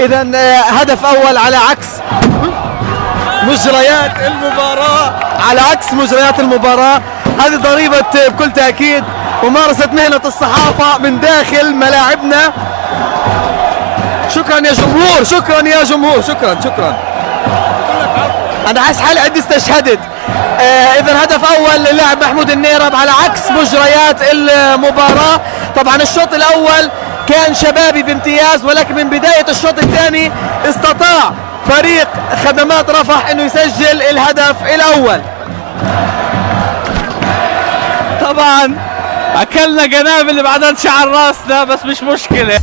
إذا هدف أول على عكس مجريات المباراة، على عكس مجريات المباراة. هذه ضريبة بكل تأكيد ممارسة مهنة الصحافة من داخل ملاعبنا. شكرا يا جمهور، شكرا يا جمهور، شكرا. أنا حاسس حالي عندي استشهدت. إذا هدف أول للاعب محمود النيرب على عكس مجريات المباراة. طبعا الشوط الأول كان شبابي بامتياز، ولكن من بداية الشوط الثاني استطاع فريق خدمات رفح انه يسجل الهدف الاول. طبعا اكلنا قنابل بعدين شعر راسنا، بس مش مشكلة.